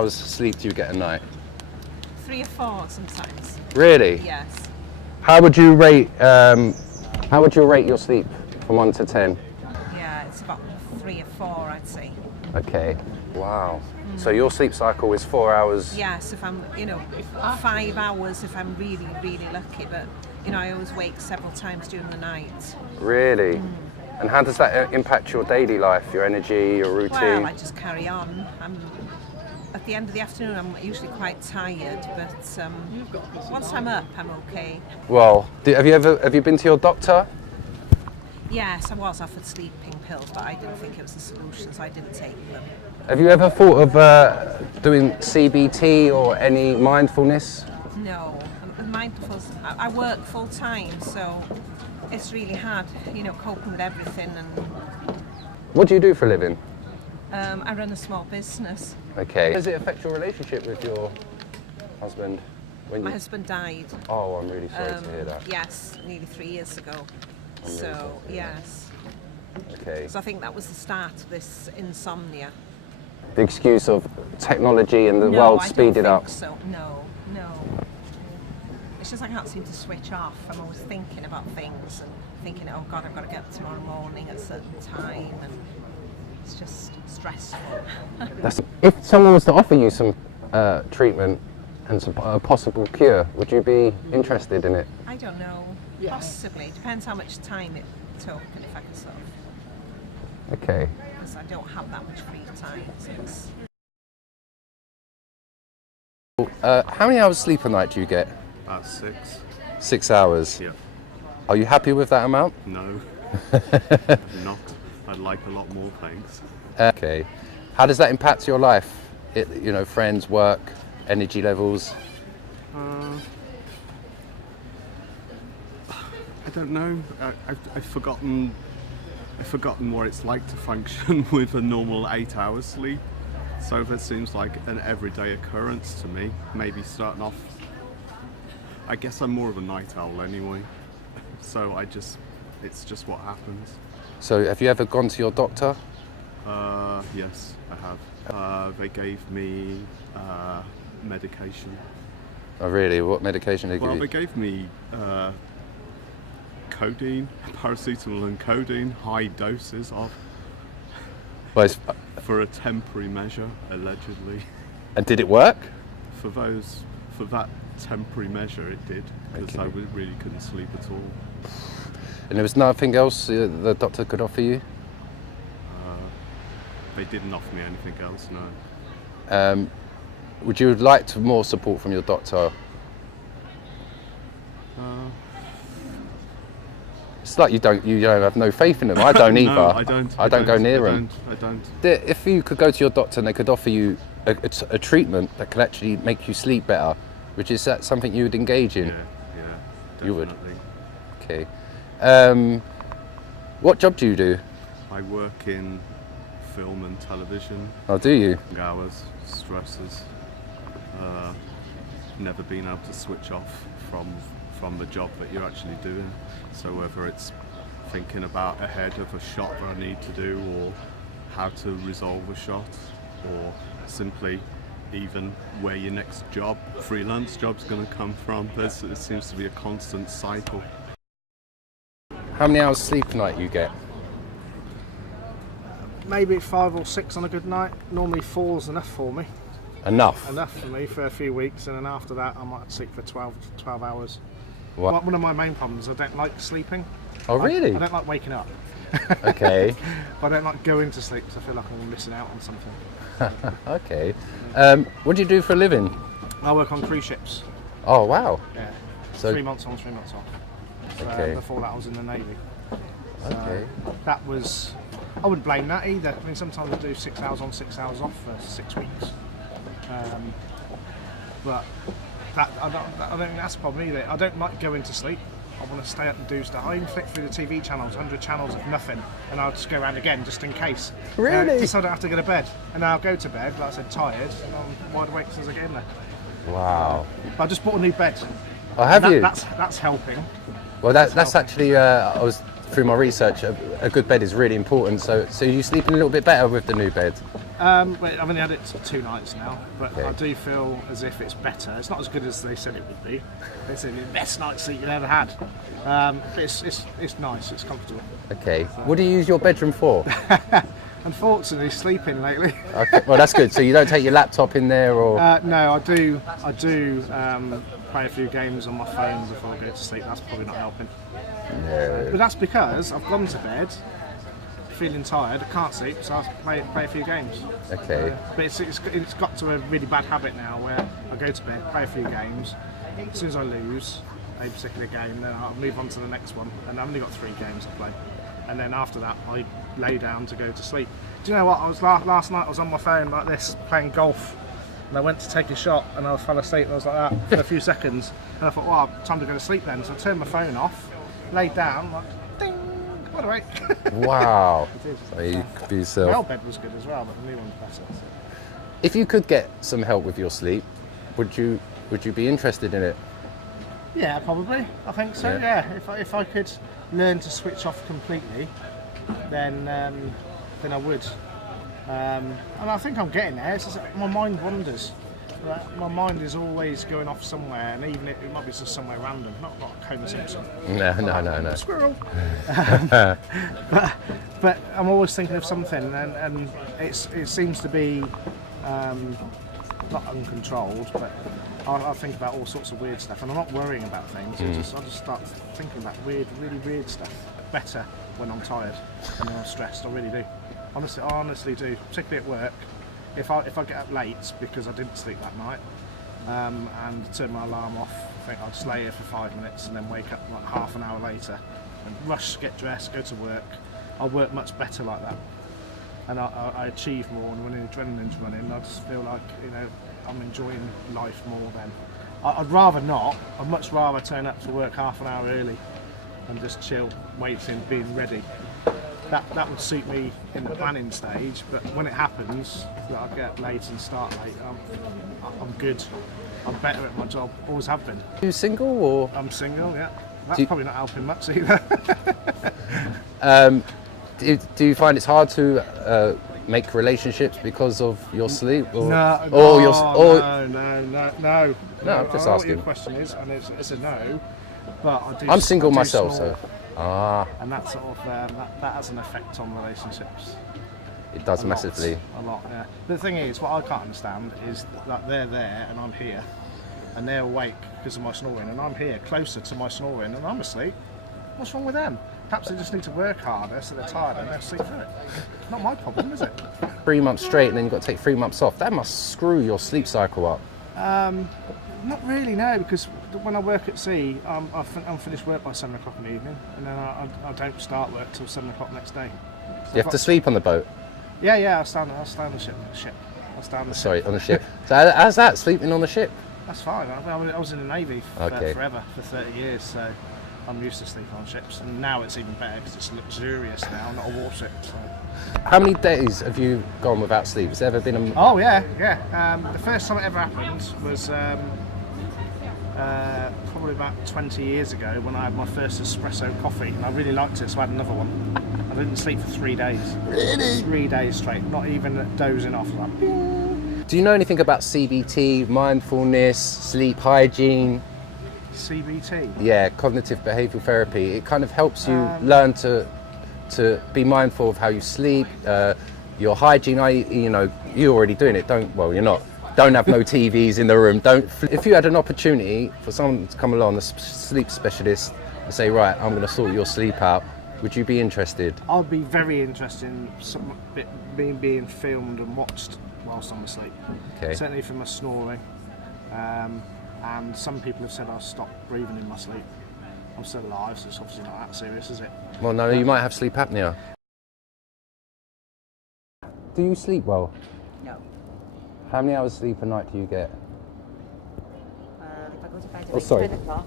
hours sleep do you get a night? 3 or 4 sometimes. Really? Yes. How would you rate your sleep from 1 to 10? Yeah, it's about 3 or 4, I'd say. Okay. Wow. So your sleep cycle is 4 hours? Yes, if I'm, 5 hours if I'm really, really lucky. But, I always wake several times during the night. Really? And how does that impact your daily life, your energy, your routine? Well, I just carry on. At the end of the afternoon, I'm usually quite tired, but once I'm up, I'm okay. Well, have you been to your doctor? Yes, I was offered sleeping pills, but I didn't think it was a solution, so I didn't take them. Have you ever thought of doing CBT or any mindfulness? No, mindfulness. I work full time, so it's really hard, coping with everything. And What do you do for a living? I run a small business. Okay. Does it affect your relationship with your husband? My husband died. Oh, I'm really sorry to hear that. Yes, nearly 3 years ago. Really sorry to hear that. Yes. Okay. So I think that was the start of this insomnia. The excuse of technology and the No, world I speeded don't up. think so. No. It's just I can't seem to switch off. I'm always thinking about things and thinking, oh God, I've got to get up tomorrow morning at a certain time, and it's just stressful. If someone was to offer you some treatment and a possible cure, would you be interested in it? I don't know. Possibly. Depends how much time it took and if I could sort of, Okay. because I don't have that much free time. So it's, How many hours sleep a night do you get? 6. 6 hours. Yeah. Are you happy with that amount? No. I'm not. I'd like a lot more, thanks. Okay. How does that impact your life? Friends, work, energy levels? I don't know. I've forgotten what it's like to function with a normal 8 hours sleep. So that seems like an everyday occurrence to me. Maybe starting off. I guess I'm more of a night owl anyway. So it's just what happens. So have you ever gone to your doctor? Yes, I have. They gave me medication. Oh really? What medication did they Well, give they you? gave me codeine, paracetamol and codeine, high doses of, Well, for a temporary measure, allegedly. and did it work? For that temporary measure, it did, because I Okay. really couldn't sleep at all. And there was nothing else the doctor could offer you? They didn't offer me anything else, no. Would you like more support from your doctor? It's like you don't have no faith in them. I don't either. No, I don't. I don't go near them. I don't. If you could go to your doctor and they could offer you a treatment that could actually make you sleep better, is that something you would engage in? Yeah, definitely. You would. Okay. What job do you do? I work in film and television. Oh, do you? Long hours, stresses. Never been able to switch off from the job that you're actually doing. So whether it's thinking about ahead of a shot that I need to do, or how to resolve a shot, or simply even where your next job, freelance job's going to come from. It seems to be a constant cycle. How many hours sleep a night you get? Maybe 5 or 6 on a good night. Normally 4's enough for me. Enough. Enough for me for a few weeks, and then after that I might sleep for 12 hours. What? One of my main problems, I don't like sleeping. Oh, really? I don't like waking up. Okay. But I don't like going to sleep because I feel like I'm missing out on something. Okay. What do you do for a living? I work on cruise ships. Oh, wow. Yeah. So- 3 months on, 3 months off. Okay. Before that I was in the Navy. So Okay. that was, I wouldn't blame that either. I mean, sometimes I do 6 hours on, 6 hours off for 6 weeks. But I don't think that's the problem either. I don't like going to sleep. I want to stay up and do stuff. I even flick through the TV channels, 100 channels of nothing, and I'll just go around again just in case. Really? Just so I don't have to go to bed. And then I'll go to bed, like I said, tired, and I'm wide awake as I get in there. Wow. But I just bought a new bed. Oh, have you? That's helping. Well, that's actually, I was through my research, a good bed is really important. So you sleeping a little bit better with the new bed? But I've only had it 2 nights now, but Okay. I do feel as if it's better. It's not as good as they said it would be. They said the best night's sleep you've ever had. But it's nice, it's comfortable. Okay. What do you use your bedroom for? Unfortunately, sleeping lately. Okay. Well, that's good. So you don't take your laptop in there, or No, I do play a few games on my phone before I go to sleep. That's probably not helping. no? But that's because I've gone to bed feeling tired, I can't sleep, so I play a few games. Okay. But it's got to a really bad habit now where I go to bed, play a few games. As soon as I lose a particular game, then I'll move on to the next one. And I've only got 3 games to play. And then after that, I lay down to go to sleep. Do you know what? I was last night. I was on my phone like this, playing golf, and I went to take a shot, and I fell asleep. And I was like that for a few seconds, and I thought, "Well, time to go to sleep then." So I turned my phone off, laid down, like, ding, what a wait. Wow. It is. So you could be The yourself. old bed was good as well, but the new one's better. So. If you could get some help with your sleep, would you be interested in it? Yeah, probably. I think so. Yeah. Yeah. If I could learn to switch off completely, then I would. And I think I'm getting there. It's just that my mind wanders. Right? My mind is always going off somewhere, and even it might be just somewhere random, not Homer Simpson. No. Squirrel. but I'm always thinking of something, and it seems to be not uncontrolled, but I think about all sorts of weird stuff, and I'm not worrying about things. I just start thinking about really weird stuff. Better when I'm tired and when I'm stressed. I really do. I honestly do. Particularly at work. If I get up late because I didn't sleep that night and turn my alarm off, I think I'll just lay here for 5 minutes and then wake up like half an hour later and rush, get dressed, go to work. I work much better like that, and I achieve more. And when the adrenaline's running, I just feel like I'm enjoying life more then. I'd rather not. I'd much rather turn up to work half an hour early and just chill, waiting, being ready. That would suit me in the planning stage, but when it happens that I get late and start late, I'm good. I'm better at my job. Always have been. Are you single, or I'm single, yeah. That's Do you- probably not helping much either. do you find it's hard to make relationships because of your sleep? Or, No, or your, or, no. No, I'm just I know asking. what your question is, and it's a no. But I'm single I do myself, snore, so and that sort of that has an effect on relationships. it does A lot, massively. A lot, yeah. But the thing is, what I can't understand is that they're there and I'm here, and they're awake because of my snoring, and I'm here closer to my snoring, and I'm asleep. What's wrong with them? Perhaps they just need to work harder so they're tired and they'll sleep through it. Not my problem, is it? 3 months straight, and then you've got to take 3 months off. That must screw your sleep cycle up. Not really, no, because when I work at sea, I'm finished work by 7 o'clock in the evening, and then I don't start work till 7 o'clock next day. You have to sleep on the boat. Yeah, I'll stay on the ship. I'll stay on the Sorry, ship. on the ship. So how's that, sleeping on the ship? That's fine. I was in the Navy Okay. forever, for 30 years, so I'm used to sleeping on ships, and now it's even better because it's luxurious now, not a warship. So. How many days have you gone without sleep? Has there ever been a... Oh yeah. The first time it ever happened was probably about 20 years ago when I had my first espresso coffee, and I really liked it, so I had another one. I didn't sleep for 3 days. Really? 3 days straight, not even dozing off. Like, Do you know anything about CBT, mindfulness, sleep hygiene? CBT. Yeah, cognitive behavioural therapy. It kind of helps you learn to be mindful of how you sleep, your hygiene. You're already doing it. You're not. Don't have no TVs in the room. If you had an opportunity for someone to come along, a sleep specialist, and say, right, I'm going to sort your sleep out, would you be interested? I'd be very interested in being filmed and watched whilst I'm asleep. Okay. Certainly for my snoring. And some people have said I'll stop breathing in my sleep. I'm still alive, so it's obviously not that serious, is it? Well, no, you might have sleep apnea. Do you sleep well? No. How many hours sleep a night do you get? If I go to bed Oh, at sorry. 10 o'clock,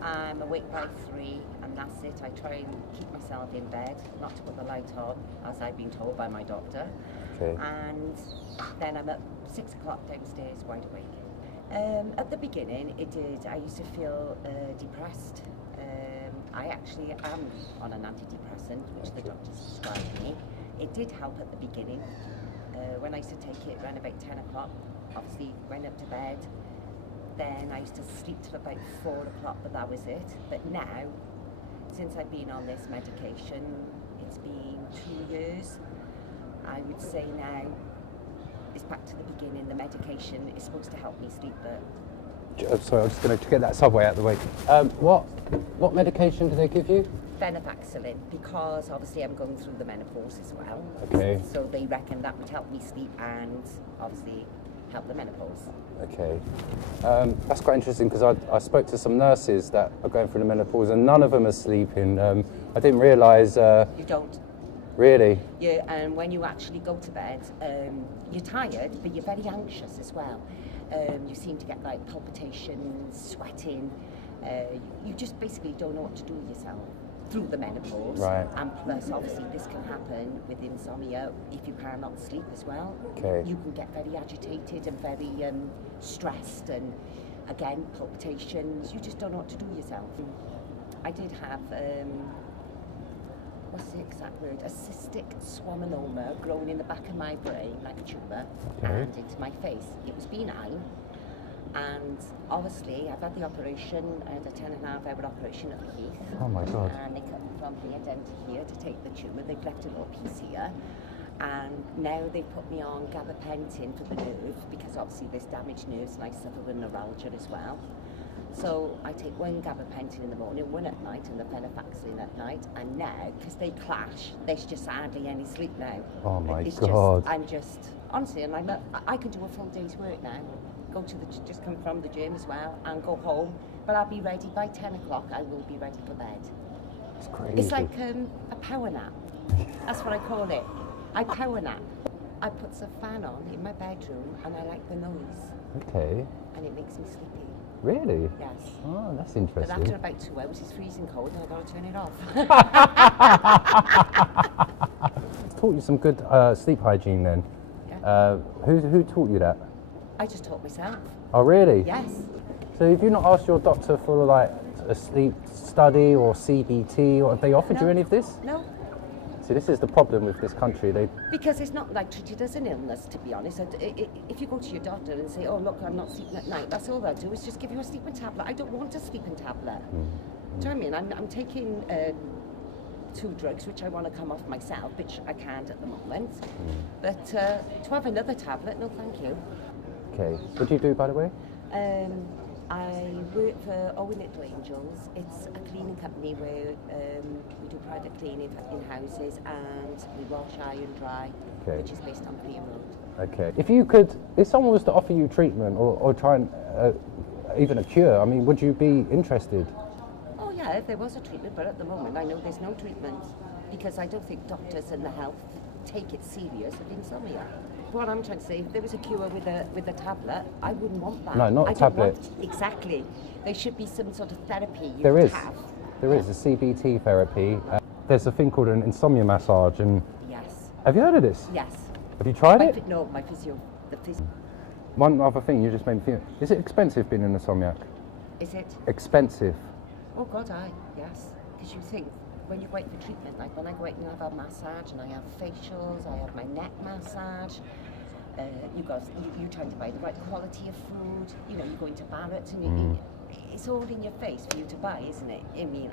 I'm awake by 3, and that's it. I try and keep myself in bed, not to put the light on, as I've been told by my doctor. Okay. And then I'm at 6 o'clock downstairs, wide awake. At the beginning, I used to feel depressed. I actually am on an antidepressant, which the doctor prescribed me. It did help at the beginning. When I used to take it around about 10 o'clock, obviously went up to bed. Then I used to sleep till about 4 o'clock, but that was it. But now, since I've been on this medication, it's been 2 years. I would say now it's back to the beginning. The medication is supposed to help me sleep, but Sorry, I'm just going to get that subway out of the way. What medication do they give you? Venlafaxine, because obviously I'm going through the menopause as well. Okay. So they reckon that would help me sleep and obviously help the menopause. Okay. That's quite interesting because I spoke to some nurses that are going through the menopause and none of them are sleeping. I didn't realise... You don't. Really? Yeah, and when you actually go to bed, you're tired, but you're very anxious as well. You seem to get like palpitations, sweating. You just basically don't know what to do with yourself through the menopause. Right. And plus, obviously, this can happen with insomnia if you cannot sleep as well. Okay. You can get very agitated and very stressed, and again, palpitations. You just don't know what to do with yourself. I did have, what's the exact word? A cystic schwannoma growing in the back of my brain like a tumour Okay. and into my face. It was benign. And obviously, I've had the operation, I had a 10.5-hour operation at the Heath. Oh my God. And they cut me from here down to here to take the tumour. They've left a little piece here. And now they put me on gabapentin for the nerve because obviously there's damaged nerves and I suffer with neuralgia as well. So I take one gabapentin in the morning, one at night, and the venlafaxine at night. And now, because they clash, there's just hardly any sleep now. Oh my It's God. I'm just, honestly, and I can do a full day's work now. Go to just come from the gym as well and go home. But I'll be ready by 10 o'clock. I will be ready for bed. It's crazy. It's like a power nap. That's what I call it. I power nap. I put a fan on in my bedroom and I like the noise Okay. and it makes me sleepy. Really? Yes. Oh, that's But after interesting. about 2 hours, it's freezing cold and I've got to turn it off. Taught you some good sleep hygiene then. Yeah. Who taught you that? I just taught myself. Oh, really? Yes. So have you not asked your doctor for like a sleep study or CBT, or have they offered you No. any of this? No. See, this is the problem with this country. Because it's not like treated as an illness, to be honest. If you go to your doctor and say, oh, look, I'm not sleeping at night, that's all they'll do is just give you a sleeping tablet. I don't want a sleeping tablet. Do you know what I mean? I'm taking 2 drugs, which I want to come off myself, which I can't at the moment. But to have another tablet, no thank you. Okay. What do you do, by the way? I work for Owen Little Angels. It's a cleaning company where we do private cleaning in houses and we wash, iron, dry, Okay. which is based on Pier Road. Okay. If someone was to offer you treatment or try and even a cure, I mean, would you be interested? Oh yeah, if there was a treatment, but at the moment I know there's no treatment because I don't think doctors and the health take it serious with insomnia. What I'm trying to say, if there was a cure with a tablet, I wouldn't want that. No, not a I don't tablet. Exactly. There should be some sort of therapy you There could is. have. There is a CBT therapy. There's a thing called an insomnia massage, and Yes. have you heard of this? Yes. Have you tried it? My physio. The physio. One other thing you just made me think. Is it expensive being an insomniac? Is it? Expensive. Oh God, yes. Because you think when you go out for treatment, like when I go out and have a massage and I have facials, I have my neck massage. You try to buy the right quality of food. You know, you go into Barrett's and it's all in your face for you to buy, isn't it? I mean,